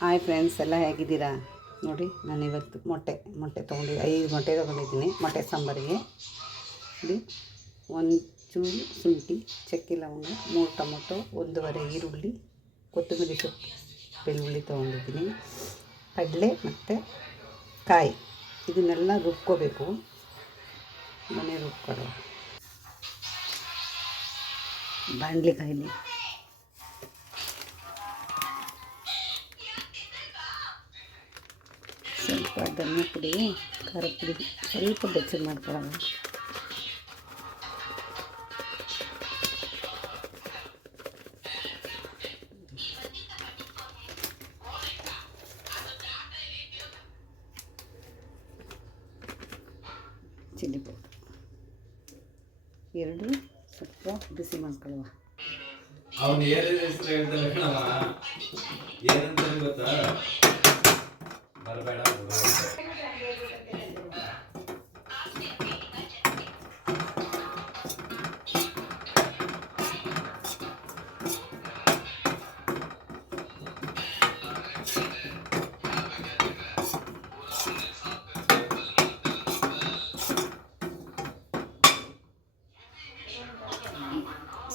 Hi friends, ಎಲ್ಲ ಹೇಗಿದ್ದೀರಾ? ನೋಡಿ, ನಾನು ಇವತ್ತು ಮೊಟ್ಟೆ ತೊಗೊಂಡಿದ್ದೆ. 5 ಮೊಟ್ಟೆ ತೊಗೊಂಡಿದ್ದೀನಿ ಮೊಟ್ಟೆ ಸಾಂಬಾರಿಗೆ. ನೋಡಿ, ಒಂದು ಚೂರು ಶುಂಠಿ, ಚಕ್ಕೆ ಲವಂಗ, 3 ಟೊಮೊಟೊ, 1.5 ಈರುಳ್ಳಿ, ಕೊತ್ತಂಬರಿ ಸೊಪ್ಪು, ಬೆಳ್ಳುಳ್ಳಿ ತೊಗೊಂಡಿದ್ದೀನಿ, ಕಡಲೆ ಮತ್ತು ಕಾಯಿ. ಇದನ್ನೆಲ್ಲ ರುಬ್ಕೋಬೇಕು. ಮನೆ ರುಬ್ಕೊಳ್ಳೋ ಬಾಣಲಿ ಕಾಯಿಲಿ ಸ್ವಲ್ಪ ಧನಿಯಾ ಪುಡಿ, ಖಾರದ ಪುಡಿ ಸ್ವಲ್ಪ ಬೆಚ್ಚಗೆ ಮಾಡ್ಕೊಳ್ಳೋಣ. ಚಿಲ್ಲಿ ಪೌಡರ್ 2 ಸ್ವಲ್ಪ ಬಿಸಿ ಮಾಡ್ಕೊಳ್ಳುವ. ಅವನು ಏನೇನು ಹೆಸರು ಹೇಳ್ತಾರೆ ಕಣವ, ಏನಂತ ಗೊತ್ತಾ? ಬರಬೇಡ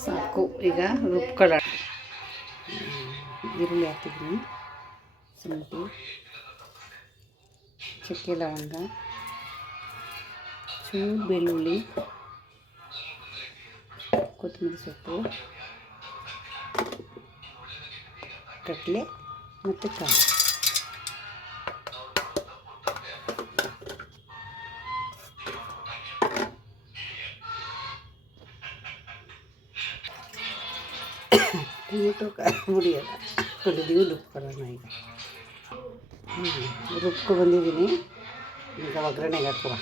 ಸಾಕು. ಈಗ ರುಬ್ಕೊಳ್ಳೋಣ. ಈರುಳ್ಳಿ ಹಾಕಿದ್ದೀನಿ, ಶುಂಠಿ, ಚಕ್ಕೆ ಲವಂಗ, ಚೂರು ಬೆಳ್ಳುಳ್ಳಿ, ಕೊತ್ತಂಬರಿ ಸೊಪ್ಪು, ಕಡಲೆ ಮತ್ತು ಕಾಯಿ. ಟೊಮೊಟೊ ಕಾಯಿ ಹುಡಿಯೋಲ್ಲ, ಕುಡಿದೀವಿ. ರುಬ್ಕೊಳ್ಳೋಣ. ಈಗ ರುಬ್ಕೊ ಬಂದಿದ್ದೀನಿ. ಈಗ ಒಗ್ಗರಣೆಗೆ ಹಾಕುವ.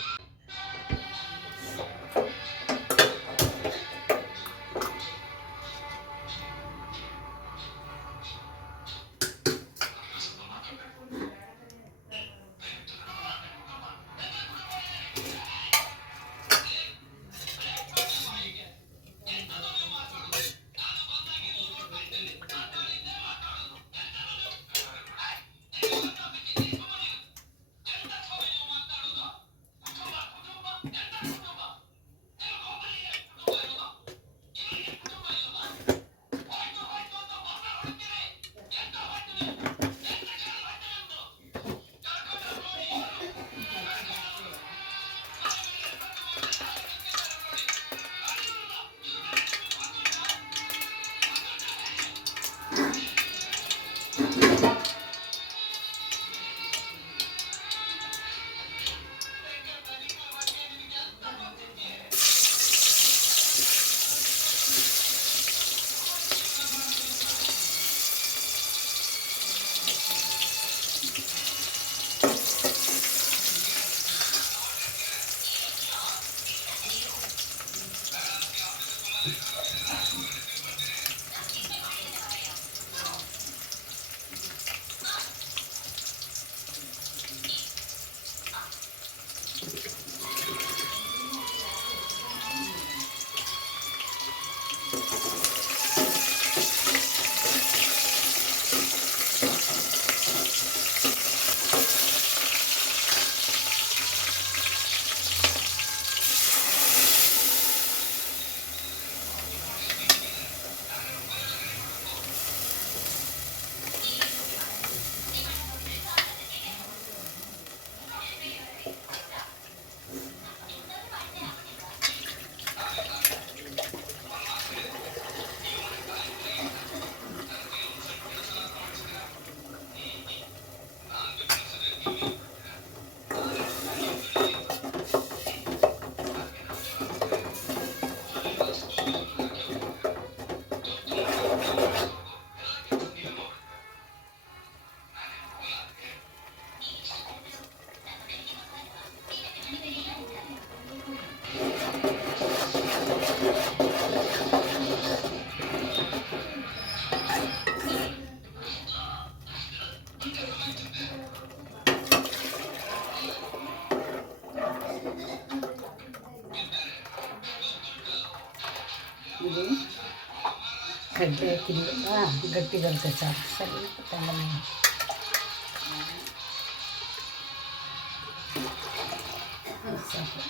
ಇದು ಕಡ್ಲೆ ಹಾಕಿದ್ವಲ್ಲ, ಗಟ್ಟಿ ಬರುತ್ತೆ. ಸ್ವಲ್ಪ ತಣ್ಣಗೆ ಸಾಕು.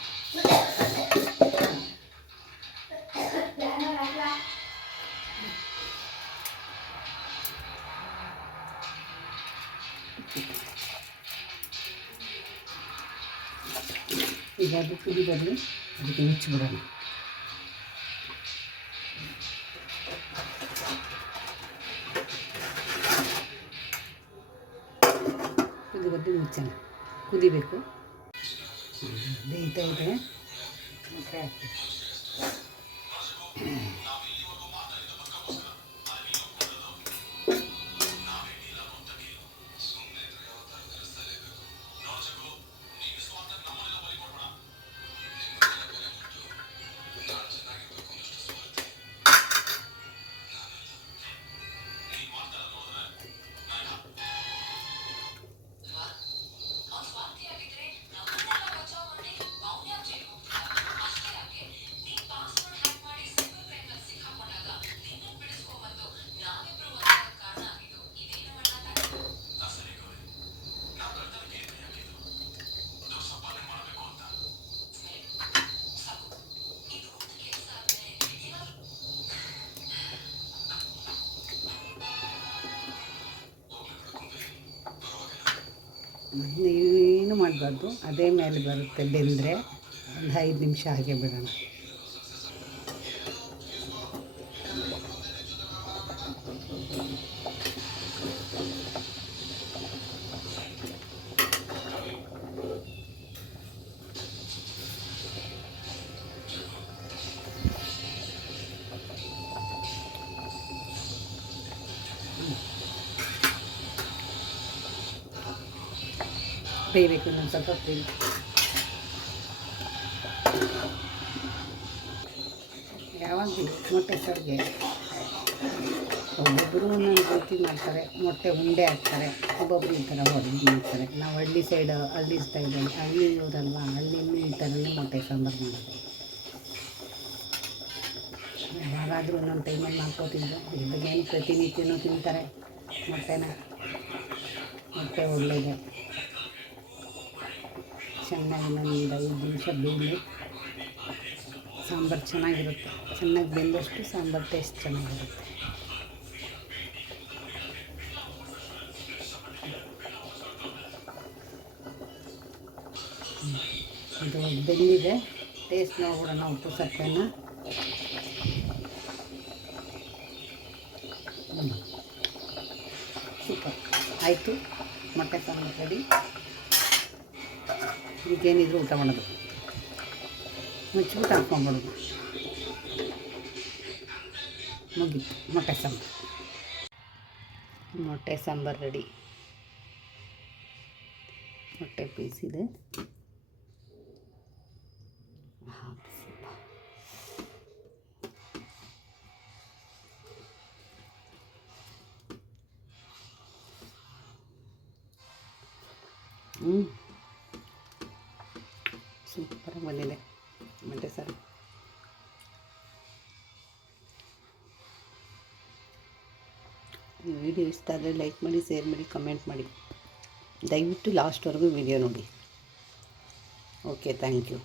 ಈಗ ಅದು ಕುದಿ ಬರಲಿ, ಅದಕ್ಕೆ ಮುಚ್ಚಿಬಿಡೋಣ. ಕುದಿ ಬರಲಿ ಮುಚ್ಚೋಣ, ಕುದಿಬೇಕು. ಬೇಯ್ತಾ ಇದೆ, ಮೊಟ್ಟೆ ಹಾಕ್ತೀವಿ. ಏನು ಮಾಡಬಾರ್ದು, ಅದೇ ಮೇಲೆ ಬರುತ್ತೆ. ಬೆಂದರೆ ಒಂದು 5 ನಿಮಿಷ ಹಾಗೆ ಬಿಡೋಣ. ಬೇಯಬೇಕು, ಇನ್ನೊಂದು ಸ್ವಲ್ಪ ಬೇಯಬೇಕು. ಯಾವಾಗ ಮೊಟ್ಟೆ ಸಾರಿಗೆ ಒಬ್ಬೊಬ್ಬರು ಒಂದೊಂದು ರೀತಿ ಮಾಡ್ತಾರೆ. ಮೊಟ್ಟೆ ಉಂಡೆ ಹಾಕ್ತಾರೆ, ಒಬ್ಬೊಬ್ಬರು ಈ ಥರ ಹೊಡೆದು ಮಾಡ್ತಾರೆ. ನಾವು ಹಳ್ಳಿ ಸ್ಟೈಲಲ್ಲಿ ಹಳ್ಳಿ ಊರಲ್ವ, ಹಳ್ಳಿನೂ ಈ ಥರನೇ ಮೊಟ್ಟೆ ಸಾಂಬಾರು ಮಾಡೋದು. ಯಾವಾಗಾದರೂ ಒಂದೊಂದು ಟೈಮಲ್ಲಿ ಮಾಡ್ಕೋತಿದ್ರು. ಇವಾಗೇನು ಪ್ರತಿನಿತ್ಯನೂ ತಿಂತಾರೆ ಮೊಟ್ಟೆನ. ಮೊಟ್ಟೆ ಒಳ್ಳೆಯದು. ಚೆನ್ನಾಗಿ ಒಂದು 5 ನಿಮಿಷ ಬೇಯಲಿ, ಸಾಂಬಾರು ಚೆನ್ನಾಗಿರುತ್ತೆ. ಚೆನ್ನಾಗಿ ಬೆಂದಷ್ಟು ಸಾಂಬಾರು ಟೇಸ್ಟ್ ಚೆನ್ನಾಗಿರುತ್ತೆ. ಇದು ಬೆಂದಿದೆ, ಟೇಸ್ಟ್ ನೋಡ್ಬಿಡೋಣ ಉಪ್ಪು ಸಪ್ಪೆನ. ಸೂಪರ್ ಆಯಿತು, ಮೊಟ್ಟೆ ಸಾಂಬಾರು ರೆಡಿ. ಇದಕ್ಕೇನಿದ್ರು ಊಟ ಮಾಡೋದು, ಮುಚ್ಚಿಬಿಟ್ಟು ಹಾಕ್ಕೊಂಬಿಡೋದು, ಮುಗೀತು ಮೊಟ್ಟೆ ಸಾಂಬಾರು. ಮೊಟ್ಟೆ ಸಾಂಬಾರು ರೆಡಿ. ಮೊಟ್ಟೆ ಪೀಸಿದೆ. ಸೂಪರಾಗಿ ಬಂದಿದೆ ಮೊಟ್ಟೆ ಸಾರು. ಈ ವಿಡಿಯೋ ಇಷ್ಟ ಆದರೆ ಲೈಕ್ ಮಾಡಿ, ಶೇರ್ ಮಾಡಿ, ಕಮೆಂಟ್ ಮಾಡಿ. ದಯವಿಟ್ಟು ಲಾಸ್ಟ್ವರೆಗೂ ವಿಡಿಯೋ ನೋಡಿ. Okay, thank you.